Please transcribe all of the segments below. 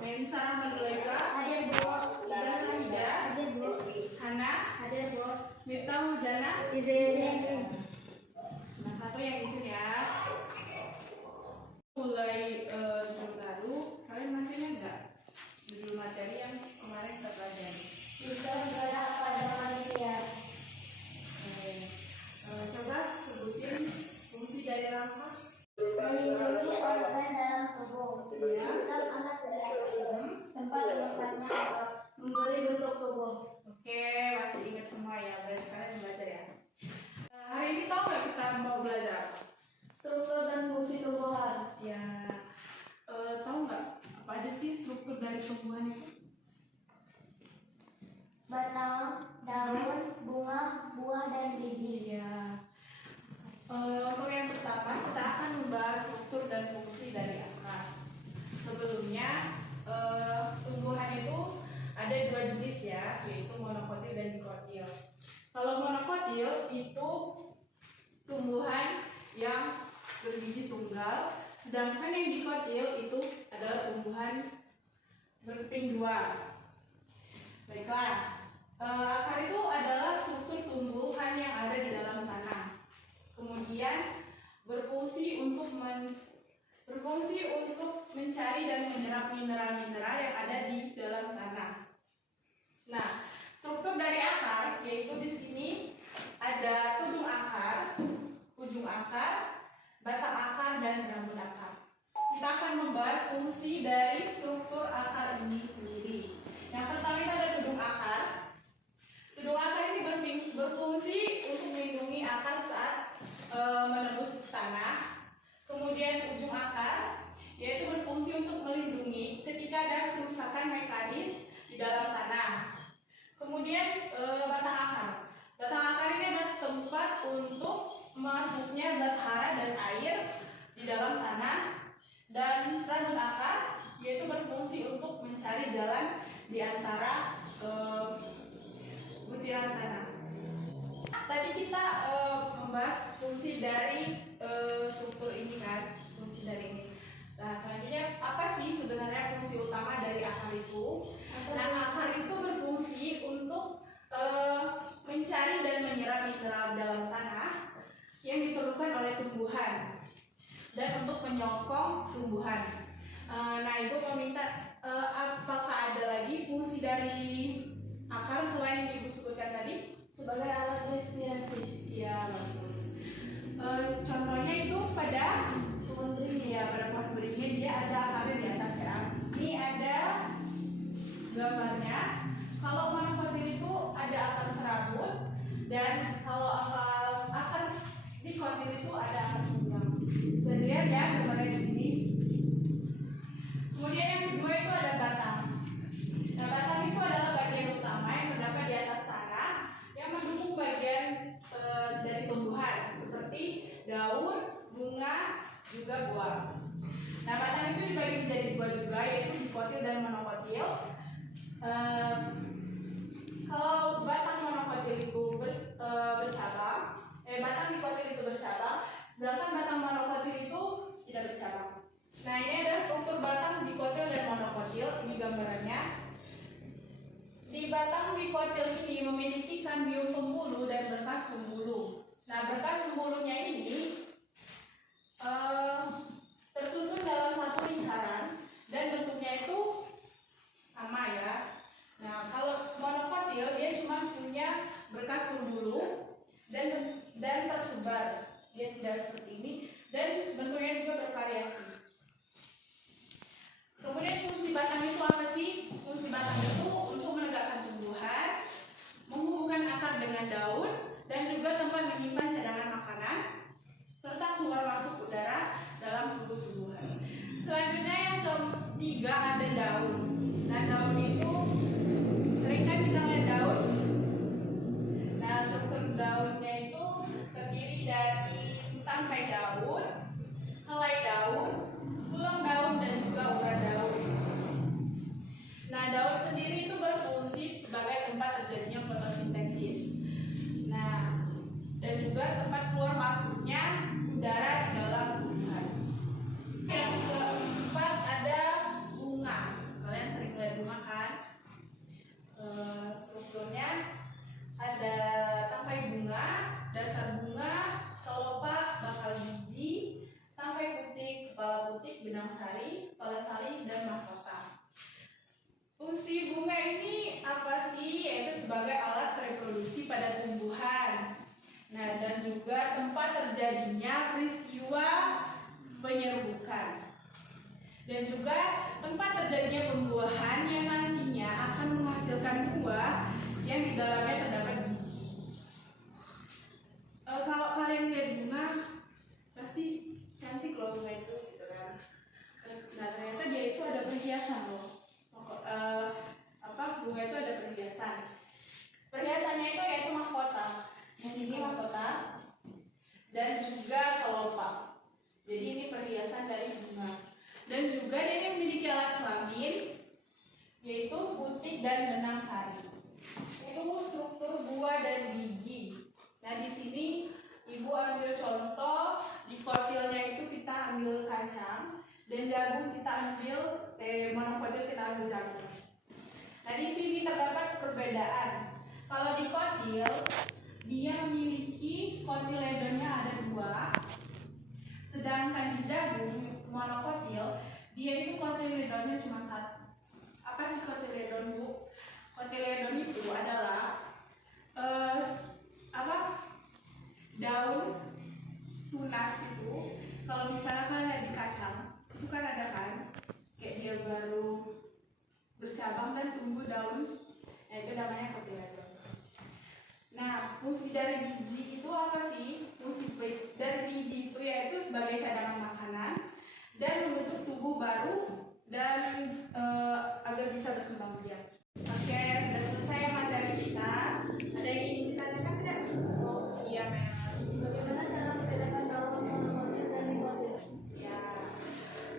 Melisa Rahmatulaika. Hadir, Bu. Iza Sahida. Hadir, Bu. Hana. Hadir, Bu. Miftah Mujana. Izin. Nah, satu yang izin ya. Mulai jam baru, kalian masih ingat nggak judul materi yang kemarin kita pelajari? Bisa bergerak pada manusia. Coba sebutin fungsi dari rangka. Melindungi organ dalam tubuh. Ya. Sistem alat berat. Tempat tempatnya atau memberi bentuk tubuh. Oke, masih ingat semua ya, berarti kalian belajar ya. Hari ini tahu nggak kita mau belajar apa? Struktur dan fungsi tumbuhan. Ya, tahu nggak apa aja sih struktur dari tumbuhan itu? Batang, daun, bunga, buah, dan biji. Iya. Untuk yang pertama kita akan membahas struktur dan fungsi dari akar. Sebelumnya tumbuhan itu ada dua jenis ya, yaitu monokotil dan dikotil. Kalau monokotil itu tumbuhan yang berbiji tunggal, sedangkan yang dikotil itu adalah tumbuhan berkeping dua. Baiklah, akar itu adalah struktur tumbuhan yang ada di dalam tanah. Kemudian berfungsi untuk mencari dan menyerap mineral-mineral yang ada di dalam tanah. Nah, struktur dari akar yaitu di sini ada tudung akar, ujung akar, batang akar, dan rambut akar. Kita akan membahas fungsi dari struktur akar ini sendiri. Yang pertama itu ada tudung akar. Tudung akar ini berfungsi untuk melindungi akar saat menembus tanah. Kemudian ujung akar yaitu berfungsi untuk melindungi ketika ada kerusakan mekanis di dalam tanah. Kemudian batang akar. Batang akar ini adalah tempat untuk masuknya zat hara dan air di dalam tanah. Dan rambut akar yaitu berfungsi untuk mencari jalan di antara butiran tanah. Tadi kita membahas fungsi dari struktur ini kan, fungsi dari ini. Nah, selanjutnya apa sih sebenarnya fungsi utama dari akar itu? Nah, akar itu berfungsi untuk mencari dan menyerap mineral dalam tanah yang diperlukan oleh tumbuhan dan untuk menyokong tumbuhan. Nah, Ibu meminta apakah ada lagi fungsi dari akar selain yang Ibu sebutkan tadi? Sebagai alat respirasi. Ya, bagus. Contohnya itu pada pohon beringin ya, pada pohon beringin dia ada akarnya di atas ya. Ini ada gambarnya. Kalau monokotil itu ada akar serabut, dan kalau akar dikotil itu ada akar tunggal. Bisa dilihat ya gambarnya di sini. Kemudian yang kedua itu ada batang. Nah, batang itu adalah bagian utama yang terdapat di atas tanah yang mendukung bagian dari tumbuhan seperti daun, bunga, juga buah. Nah, batang itu dibagi menjadi dua juga, yaitu dikotil dan monokotil. Kalau batang monokotil itu bercabang, batang dikotil itu bercabang, sedangkan batang monokotil itu tidak bercabang. Nah, ini ada struktur batang dikotil dan monokotil. Ini gambarannya. Di batang dikotil ini memiliki kambium pembuluh dan berkas pembuluh. Nah, berkas pembuluhnya ini tersusun dalam satu lingkaran dan bentuknya itu sama ya. Nah, kalau monokotil dia cuma punya berkas pembuluh dan tersebar. Dia tidak seperti ini dan bentuknya juga bervariasi. Kemudian fungsi batang itu apa sih? Fungsi batang itu untuk menegakkan tumbuhan, menghubungkan akar dengan daun, dan juga tempat menyimpan cadangan makanan, serta keluar masuk udara dalam tubuh tumbuhan. Selanjutnya yang ketiga ada daun. sebagai alat reproduksi pada tumbuhan. Nah, dan juga tempat terjadinya peristiwa penyerbukan. Dan juga tempat terjadinya pembuahan yang nantinya akan menghasilkan buah yang di dalamnya terdapat biji. Kalau kalian lihat bunga, pasti cantik loh bunga itu, gitu kan. Nah, ternyata dia itu ada perhiasan loh. Bunga itu ada perhiasan. Perhiasannya itu yaitu mahkota. Di sini mahkota dan juga kelopak. Jadi ini perhiasan dari bunga. Dan juga dia memiliki alat kelamin, yaitu butik dan benang sari. Itu struktur buah dan biji. Nah, di sini ibu ambil contoh, di kotilnya itu kita ambil kacang, dan jagung kita ambil monokotil kita ambil jagung. Nah, di sini terdapat perbedaan. Kalau di kotil, dia memiliki kotiledonnya ada 2. Sedangkan di jagung monokotil, dia itu kotiledonnya cuma 1. Apa sih kotiledon, Bu? Kotiledon itu adalah daun tunas itu. Kalau misalnya kalian di kacang, itu kan ada kan, kayak dia baru bercabang dan tumbuh daun, nah itu namanya kotiledon. Nah, fungsi dari biji itu apa sih? Fungsi dari biji itu yaitu sebagai cadangan makanan dan membentuk tubuh baru dan agar bisa berkembang biak. Oke, sudah selesai materi kita. Ada yang ingin ditanyakan tidak? Oh iya, Bagaimana cara membedakan daun monokotil dan dikotil? ya,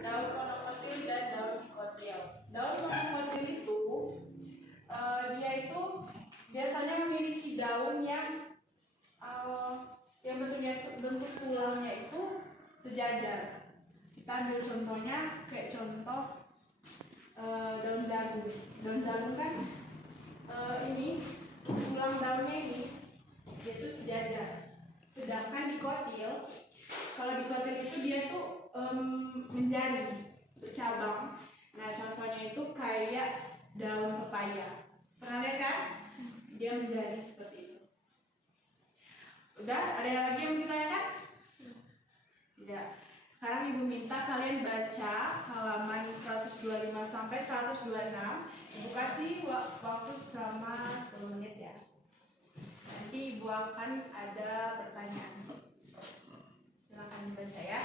daun monokotil dan daun dikotil. Daun monokotil itu dia itu biasanya memiliki daun yang bentuk tulangnya itu sejajar. Kita ambil contohnya kayak contoh daun jagung. Daun jagung kan ini tulang daunnya ini dia itu sejajar. Sedangkan dikotil, kalau dikotil itu dia tuh menjadi bercabang. Nah, contohnya itu kayak daun pepaya. Pernah lihat kan? Dia menjadi seperti itu. Udah, ada yang lagi yang ditanyakan? Tidak. Sekarang ibu minta kalian baca halaman 125 sampai 126. Ibu kasih waktu selama 10 menit ya. Nanti ibu akan ada pertanyaan. Silakan dibaca ya.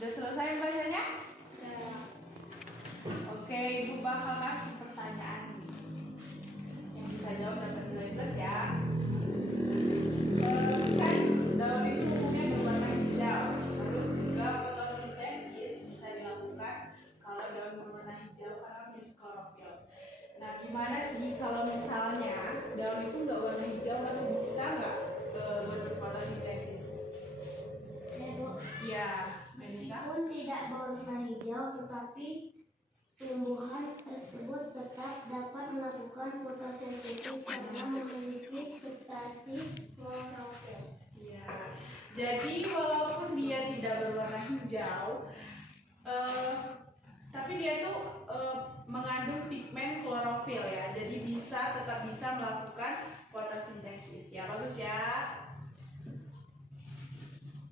Sudah selesai bacanya? Ya. Oke, ibu bakal kasih pertanyaan. Yang bisa jawab dapat nilai plus ya. Kan daun itu umumnya berwarna hijau. Terus juga fotosintesis bisa dilakukan kalau daun berwarna hijau karena memiliki klorofil. Nah, gimana sih kalau misalnya daun itu nggak warna hijau, masih bisa nggak berfotosintesis? Ya, Meskipun tidak berwarna hijau, tetapi tumbuhan tersebut tetap dapat melakukan fotosintesis karena memiliki substansi klorofil. Ya, jadi walaupun dia tidak berwarna hijau, tapi dia tuh mengandung pigmen klorofil ya. Jadi tetap bisa melakukan fotosintesis. Ya, bagus ya.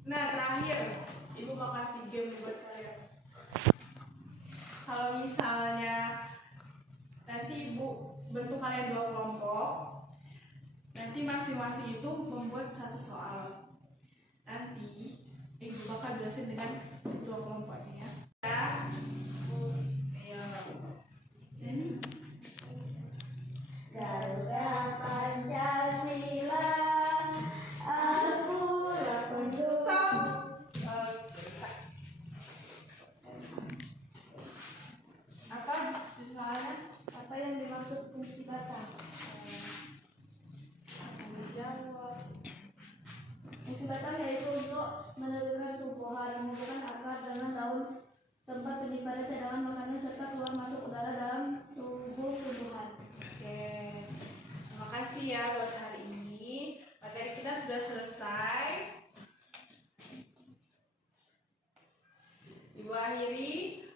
Nah, terakhir ibu mau kasih game buat kalian. Kalau misalnya nanti ibu bentuk kalian 2 kelompok, nanti masing-masing itu membuat 1 soal. Nanti ibu bakal jelasin dengan ketua kelompoknya ya. Ini Garuda Pancasila, akulah penduduk. apa misalnya? Apa yang dimaksud fungsi batang? Jawab. Fungsi batang yaitu untuk meneguhkan tumbuhan, menumbuhkan akar dengan daun, tempat penyimpanan cadangan makanan serta keluar masuk udara dalam tubuh tumbuhan. Oke, terima kasih. kasih ya buat hari ini. Materi kita sudah selesai. Ibu akhiri.